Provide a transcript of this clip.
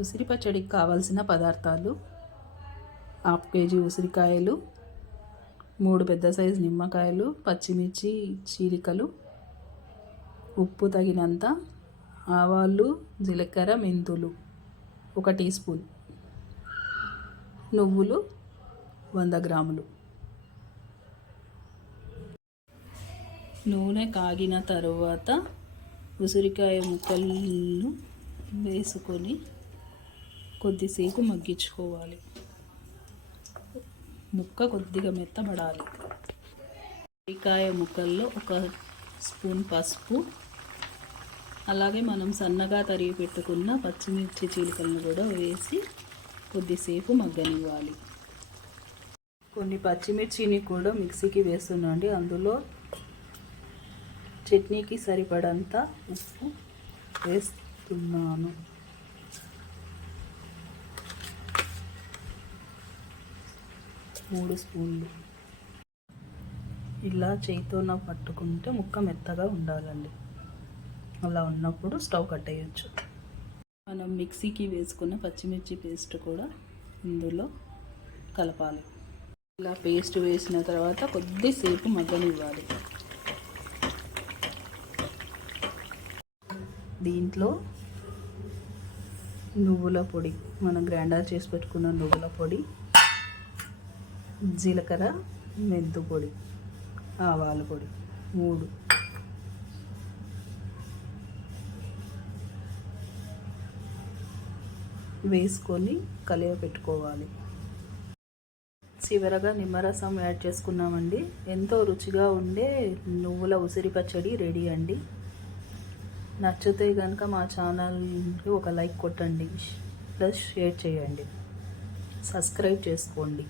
ఉసిరి పచ్చడికి కావాల్సిన పదార్థాలు: హాఫ్ కేజీ ఉసిరికాయలు, 3 పెద్ద సైజు నిమ్మకాయలు, పచ్చిమిర్చి చీలికలు, ఉప్పు తగినంత, ఆవాలు, జీలకర్ర, మెంతులు 1 టీ స్పూన్, నువ్వులు 100 గ్రాములు. నూనె కాగిన తరువాత ఉసిరికాయ ముక్కలను వేసుకొని కొద్దిసేపు మగ్గించుకోవాలి. ముక్క కొద్దిగా మెత్తబడాలి. ఉసిరికాయ ముక్కల్లో 1 స్పూన్ పసుపు, అలాగే మనం సన్నగా తరిగి పెట్టుకున్న పచ్చిమిర్చి చీలికలను కూడా వేసి కొద్దిసేపు మగ్గనివ్వాలి. కొన్ని పచ్చిమిర్చిని కూడా మిక్సీకి వేస్తున్నాండి. అందులో చట్నీకి సరిపడంత ఉప్పు వేస్తున్నాను. మూడు స్పూన్లు. ఇలా చేతితో పట్టుకుంటే ముక్క మెత్తగా ఉండాలండి. అలా ఉన్నప్పుడు స్టవ్ కట్టేయచ్చు. మనం మిక్సీకి వేసుకున్న పచ్చిమిర్చి పేస్ట్ కూడా ఇందులో కలపాలి. ఇలా పేస్ట్ వేసిన తర్వాత కొద్దిసేపు మగ్గనివ్వాలి. దీంట్లో నువ్వుల పొడి, మనం గ్రైండర్ చేసి పెట్టుకున్న నువ్వుల పొడి, జీలకర్ర, మెంతు పొడి, ఆవాల పొడి 3 వేసుకొని కలియ పెట్టుకోవాలి. చివరగా నిమ్మరసం యాడ్ చేసుకున్నామండి. ఎంతో రుచిగా ఉండే నువ్వుల ఉసిరి పచ్చడి రెడీ అండి. నచ్చితే కనుక మా ఛానల్కి ఒక లైక్ కొట్టండి, ప్లస్ షేర్ చేయండి, సబ్స్క్రైబ్ చేసుకోండి.